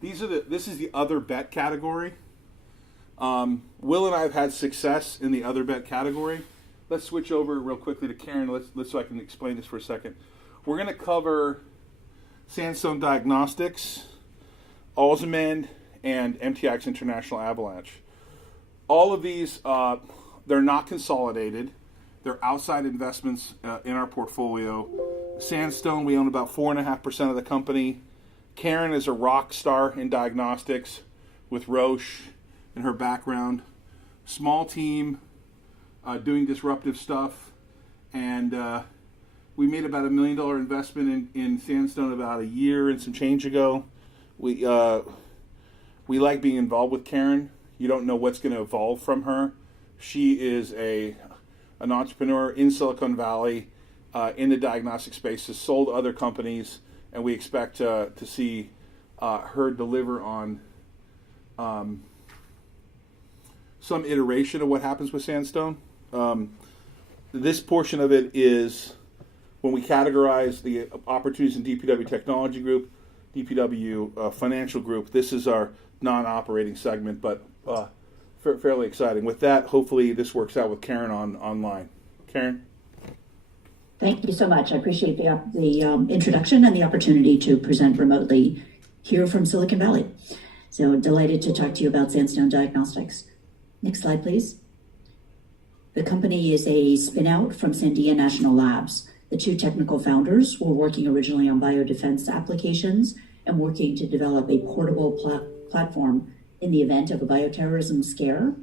This is the other bet category. Will and I have had success in the other bet category. Let's switch over real quickly to Karen. Let's so I can explain this for a second. We're going to cover Sandstone Diagnostics, Alzamend, and MTX International Avalanche. All of these, they're not consolidated. They're outside investments in our portfolio. Sandstone, we own about 4.5% of the company. Karen is a rock star in diagnostics with Roche in her background. Small team doing disruptive stuff. And we made about $1 million investment in Sandstone about a year and some change ago. We like being involved with Karen. You don't know what's going to evolve from her. She is an entrepreneur in Silicon Valley in the diagnostic space, has sold other companies, and we expect to see her deliver on some iteration of what happens with Sandstone. This portion of it is when we categorize the opportunities in DPW Technology Group, DPW Financial Group. This is our non-operating segment, but fairly exciting. With that, hopefully this works out with Karen online. Karen? Thank you so much. I appreciate the introduction and the opportunity to present remotely here from Silicon Valley. So delighted to talk to you about Sandstone Diagnostics. Next slide, please. The company is a spin-out from Sandia National Labs. The two technical founders were working originally on biodefense applications and working to develop a portable platform in the event of a bioterrorism scare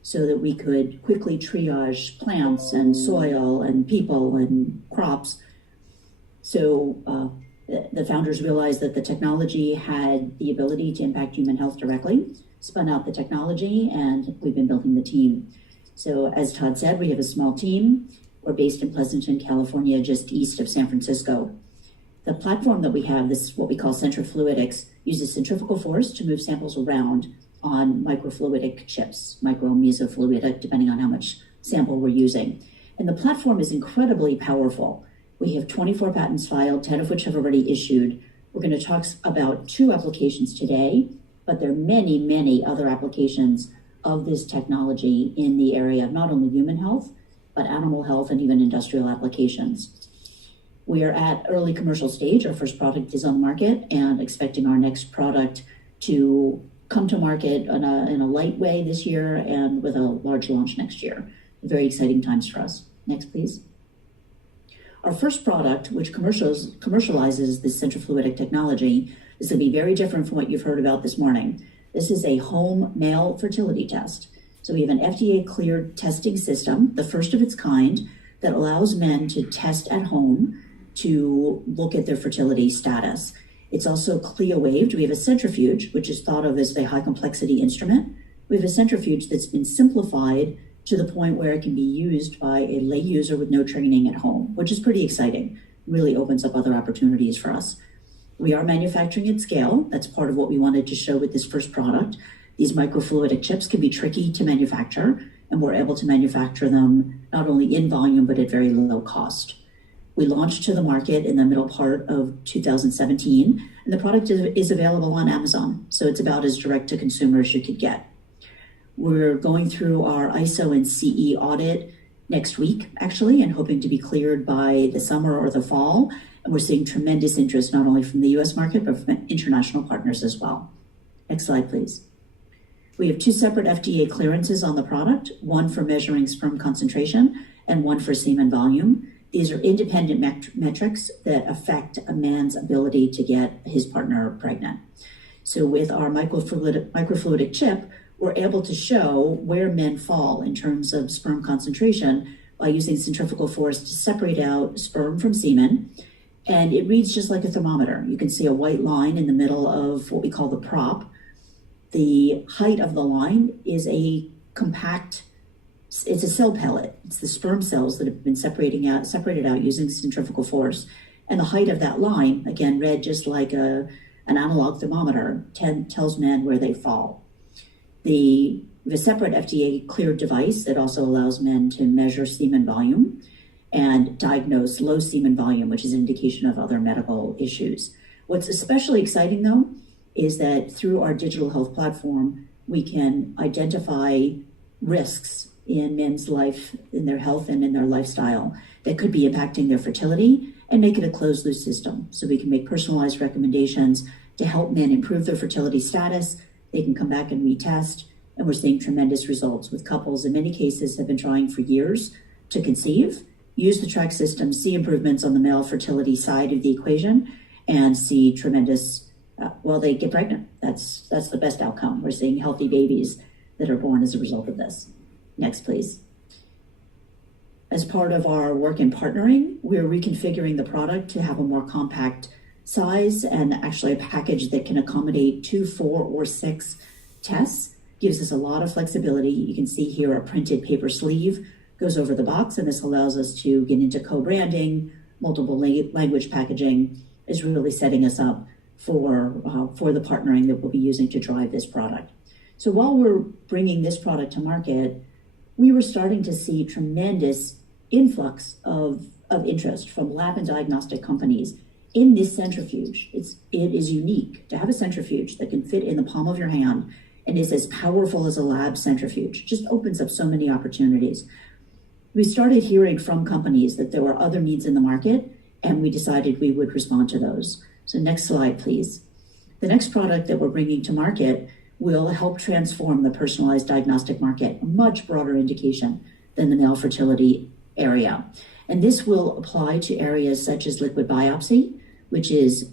so that we could quickly triage plants and soil and people and crops. So the founders realized that the technology had the ability to impact human health directly, spun out the technology, and we've been building the team. So as Todd said, we have a small team. We're based in Pleasanton, California, just east of San Francisco. The platform that we have, this is what we call centrofluidics, uses centrifugal force to move samples around on microfluidic chips, micro and mesofluidic, depending on how much sample we're using. And the platform is incredibly powerful. We have 24 patents filed, 10 of which have already issued. We're going to talk about 2 applications today, but there are many, many other applications of this technology in the area of not only human health, but animal health and even industrial applications. We are at early commercial stage. Our first product is on the market and expecting our next product to come to market in a light way this year and with a large launch next year. Very exciting times for us. Next, please. Our first product, which commercializes this centrofluidic technology, is going to be very different from what you've heard about this morning. This is a home male fertility test. So we have an FDA-cleared testing system, the first of its kind, that allows men to test at home to look at their fertility status. It's also CLIA-waived. We have a centrifuge, which is thought of as a high-complexity instrument. We have a centrifuge that's been simplified to the point where it can be used by a lay user with no training at home, which is pretty exciting. Really opens up other opportunities for us. We are manufacturing at scale. That's part of what we wanted to show with this first product. These microfluidic chips can be tricky to manufacture, and we're able to manufacture them not only in volume, but at very low cost. We launched to the market in the middle part of 2017, and the product is available on Amazon, so it's about as direct to consumer as you could get. We're going through our ISO and CE audit next week, actually, and hoping to be cleared by the summer or the fall. And we're seeing tremendous interest, not only from the US market, but from international partners as well. Next slide, please. We have 2 separate FDA clearances on the product, one for measuring sperm concentration and one for semen volume. These are independent metrics that affect a man's ability to get his partner pregnant. So with our microfluidic chip, we're able to show where men fall in terms of sperm concentration by using centrifugal force to separate out sperm from semen. And it reads just like a thermometer. You can see a white line in the middle of what we call the prop. The height of the line is a compact, it's a cell pellet. It's the sperm cells that have been separated out using centrifugal force. And the height of that line, again, read just like an analog thermometer, tells men where they fall. The separate FDA cleared device that also allows men to measure semen volume and diagnose low semen volume, which is an indication of other medical issues. What's especially exciting, though, is that through our digital health platform, we can identify risks in men's life, in their health and in their lifestyle that could be impacting their fertility and make it a closed loop system. So we can make personalized recommendations to help men improve their fertility status. They can come back and retest. And we're seeing tremendous results with couples in many cases have been trying for years to conceive, use the track system, see improvements on the male fertility side of the equation, and see tremendous, they get pregnant. That's the best outcome. We're seeing healthy babies that are born as a result of this. Next, please. As part of our work in partnering, we're reconfiguring the product to have a more compact size and actually a package that can accommodate 2, 4, or 6 tests. Gives us a lot of flexibility. You can see here a printed paper sleeve goes over the box, and this allows us to get into co-branding, multiple language packaging, is really setting us up for the partnering that we'll be using to drive this product. So while we're bringing this product to market, we were starting to see tremendous influx of interest from lab and diagnostic companies in this centrifuge. It is unique to have a centrifuge that can fit in the palm of your hand and is as powerful as a lab centrifuge. Just opens up so many opportunities. We started hearing from companies that there were other needs in the market, and we decided we would respond to those. So next slide, please. The next product that we're bringing to market will help transform the personalized diagnostic market, a much broader indication than the male fertility area. And this will apply to areas such as liquid biopsy, which is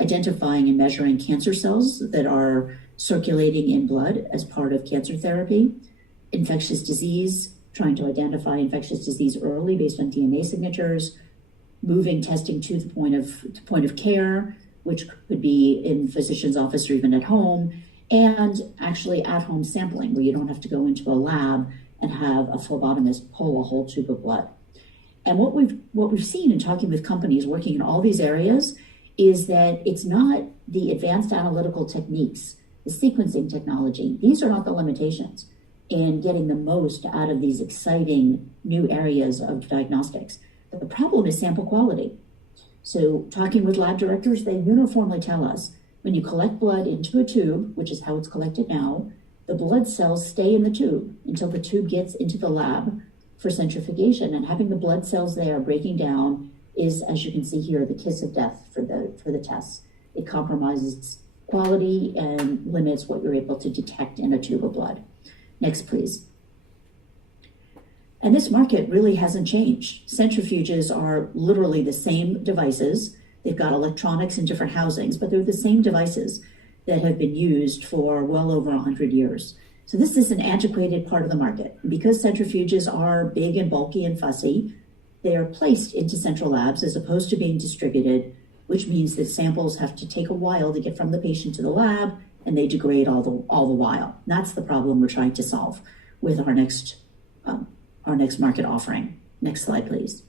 identifying and measuring cancer cells that are circulating in blood as part of cancer therapy, infectious disease, trying to identify infectious disease early based on DNA signatures, moving testing to the point of care, which could be in physician's office or even at home, and actually at-home sampling, where you don't have to go into a lab and have a phlebotomist pull a whole tube of blood. And what we've seen in talking with companies working in all these areas is that it's not the advanced analytical techniques, the sequencing technology. These are not the limitations in getting the most out of these exciting new areas of diagnostics. But the problem is sample quality. So talking with lab directors, they uniformly tell us when you collect blood into a tube, which is how it's collected now, the blood cells stay in the tube until the tube gets into the lab for centrifugation. And having the blood cells there breaking down is, as you can see here, the kiss of death for the tests. It compromises quality and limits what you're able to detect in a tube of blood. Next, please. And this market really hasn't changed. Centrifuges are literally the same devices. They've got electronics in different housings, but they're the same devices that have been used for well over 100 years. So this is an antiquated part of the market. And because centrifuges are big and bulky and fussy, they are placed into central labs as opposed to being distributed, which means that samples have to take a while to get from the patient to the lab, and they degrade all the while. And that's the problem we're trying to solve with our next market offering. Next slide, please.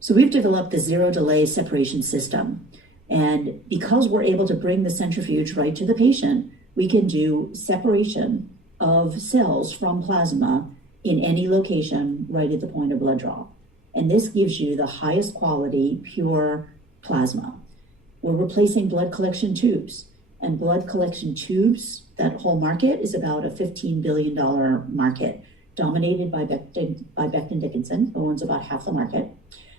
So we've developed the zero delay separation system. And because we're able to bring the centrifuge right to the patient, we can do separation of cells from plasma in any location right at the point of blood draw. And this gives you the highest quality, pure plasma. We're replacing blood collection tubes. And blood collection tubes, that whole market is about a $15 billion market, dominated by Becton Dickinson, who owns about half the market.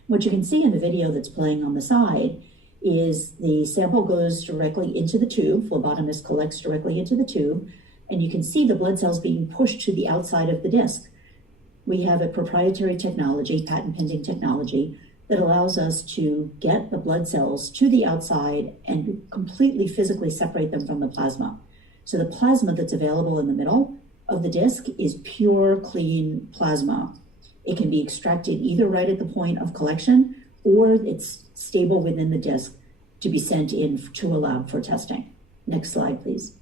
What you can see in the video that's playing on the side is the sample goes directly into the tube, phlebotomist collects directly into the tube, and you can see the blood cells being pushed to the outside of the disc. We have a proprietary technology, patent-pending technology, that allows us to get the blood cells to the outside and completely physically separate them from the plasma. So the plasma that's available in the middle of the disc is pure, clean plasma. It can be extracted either right at the point of collection, or it's stable within the disc to be sent in to a lab for testing. Next slide, please.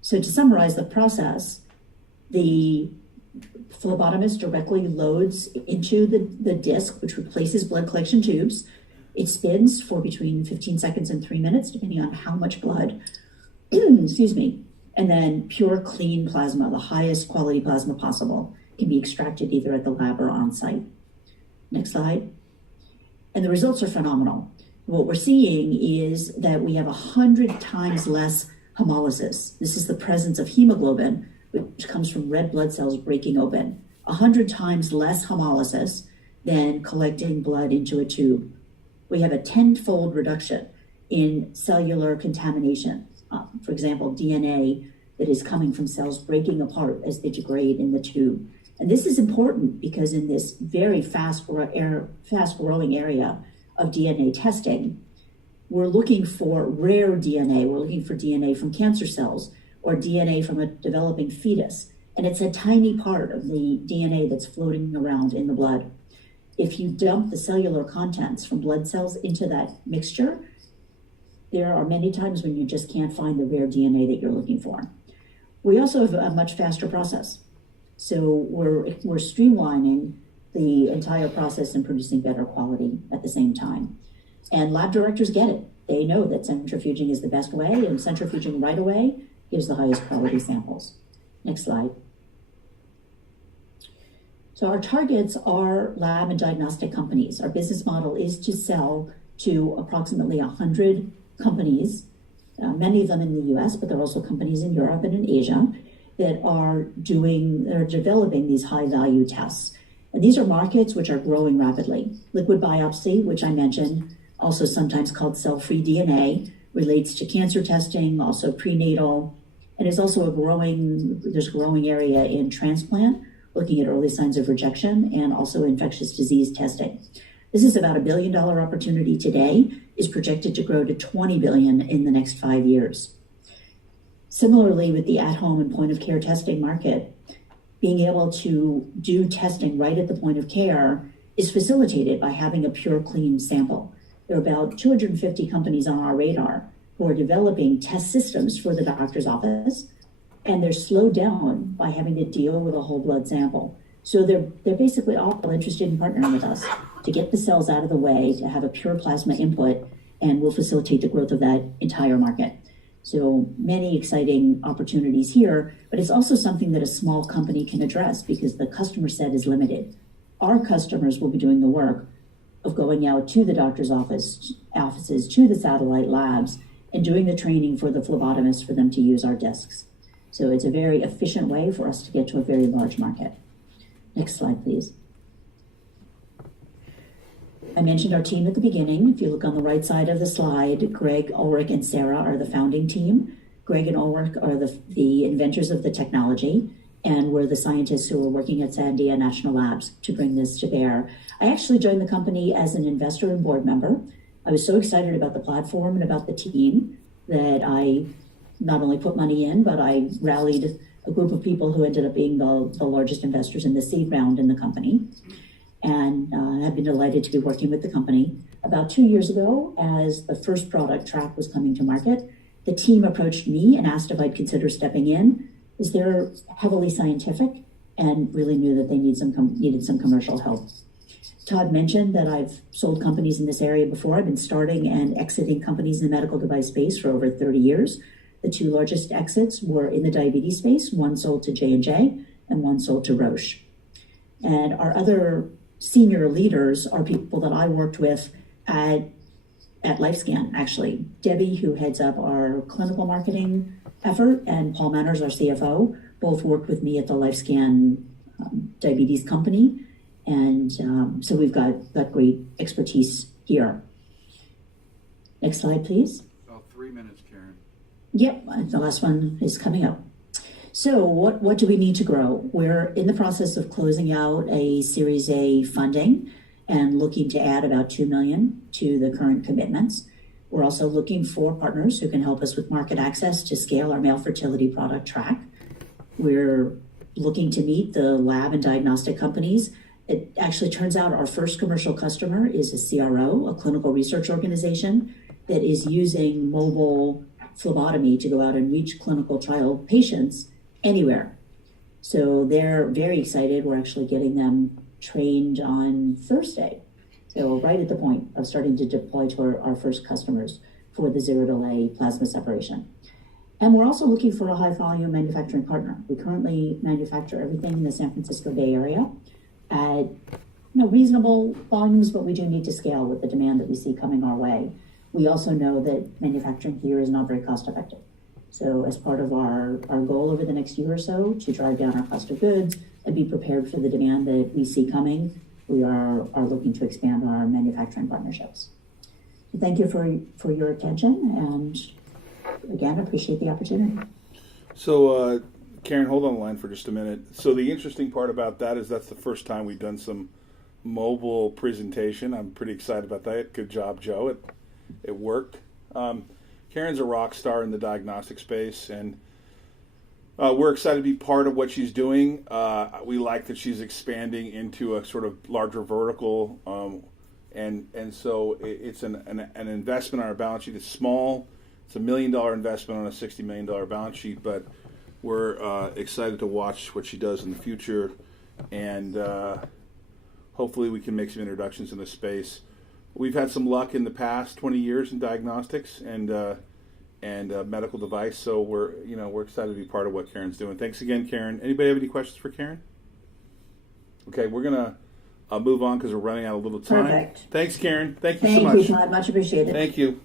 So to summarize the process, the phlebotomist directly loads into the disc, which replaces blood collection tubes. It spins for between 15 seconds and 3 minutes, depending on how much blood, excuse me, and then pure clean plasma, the highest quality plasma possible, can be extracted either at the lab or on site. Next slide. And the results are phenomenal. What we're seeing is that we have 100 times less hemolysis. This is the presence of hemoglobin, which comes from red blood cells breaking open. 100 times less hemolysis than collecting blood into a tube. We have a 10-fold reduction in cellular contamination. For example, DNA that is coming from cells breaking apart as they degrade in the tube. And this is important because in this very fast-growing area of DNA testing, we're looking for rare DNA. We're looking for DNA from cancer cells or DNA from a developing fetus. And it's a tiny part of the DNA that's floating around in the blood. If you dump the cellular contents from blood cells into that mixture, there are many times when you just can't find the rare DNA that you're looking for. We also have a much faster process. So we're streamlining the entire process and producing better quality at the same time. And lab directors get it. They know that centrifuging is the best way, and centrifuging right away gives the highest quality samples. Next slide. So our targets are lab and diagnostic companies. Our business model is to sell to approximately 100 companies, many of them in the US, but there are also companies in Europe and in Asia that are developing these high value tests. And these are markets which are growing rapidly. Liquid biopsy, which I mentioned, also sometimes called cell-free DNA, relates to cancer testing, also prenatal, and is also there's a growing area in transplant, looking at early signs of rejection, and also infectious disease testing. This is about $1 billion opportunity today, is projected to grow to $20 billion in the next 5 years. Similarly, with the at-home and point-of-care testing market, being able to do testing right at the point of care is facilitated by having a pure, clean sample. There are about 250 companies on our radar who are developing test systems for the doctor's office, and they're slowed down by having to deal with a whole blood sample. So they're basically all interested in partnering with us to get the cells out of the way, to have a pure plasma input, and we'll facilitate the growth of that entire market. So many exciting opportunities here, but it's also something that a small company can address because the customer set is limited. Our customers will be doing the work of going out to the doctor's offices, to the satellite labs, and doing the training for the phlebotomists for them to use our discs. So it's a very efficient way for us to get to a very large market. Next slide, please. I mentioned our team at the beginning. If you look on the right side of the slide, Greg, Ulrich, and Sarah are the founding team. Greg and Ulrich are the inventors of the technology, and we're the scientists who are working at Sandia National Labs to bring this to bear. I actually joined the company as an investor and board member. I was so excited about the platform and about the team that I not only put money in, but I rallied a group of people who ended up being the largest investors in the seed round in the company. And I've been delighted to be working with the company. About 2 years ago, as the first product, Track, was coming to market, the team approached me and asked if I'd consider stepping in, as they're heavily scientific and really knew that they needed some commercial help. Todd mentioned that I've sold companies in this area before. I've been starting and exiting companies in the medical device space for over 30 years. The two largest exits were in the diabetes space. One sold to J&J and one sold to Roche. And our other senior leaders are people that I worked with at LifeScan, actually. Debbie, who heads up our clinical marketing effort, and Paul Manners, our CFO, both worked with me at the LifeScan diabetes company. And so we've got great expertise here. Next slide, please. About 3 minutes, Karen. Yep, the last one is coming up. So what do we need to grow? We're in the process of closing out a Series A funding and looking to add about $2 million to the current commitments. We're also looking for partners who can help us with market access to scale our male fertility product, Track. We're looking to meet the lab and diagnostic companies. It actually turns out our first commercial customer is a CRO, a clinical research organization that is using mobile phlebotomy to go out and reach clinical trial patients anywhere. So they're very excited. We're actually getting them trained on Thursday. So right at the point of starting to deploy to our first customers for the zero delay plasma separation. And we're also looking for a high volume manufacturing partner. We currently manufacture everything in the San Francisco Bay Area at reasonable volumes, but we do need to scale with the demand that we see coming our way. We also know that manufacturing here is not very cost effective. So as part of our goal over the next year or so to drive down our cost of goods and be prepared for the demand that we see coming, we are looking to expand our manufacturing partnerships. So thank you for your attention, and again, appreciate the opportunity. So, Karen, hold on the line for just a minute. So the interesting part about that is that's the first time we've done some mobile presentation. I'm pretty excited about that. Good job, Joe. It worked. Karen's a rock star in the diagnostic space, and we're excited to be part of what she's doing. We like that she's expanding into a sort of larger vertical, and so it's an investment on our balance sheet. It's small. It's $1 million investment on a $60 million balance sheet, but we're excited to watch what she does in the future, and hopefully we can make some introductions in this space. We've had some luck in the past 20 years in diagnostics and medical device, so we're excited to be part of what Karen's doing. Thanks again, Karen. Anybody have any questions for Karen? Okay, we're gonna move on because we're running out of little time. Perfect. Thanks, Karen. Thank you so much. Thank you, Todd. Much appreciated. Thank you.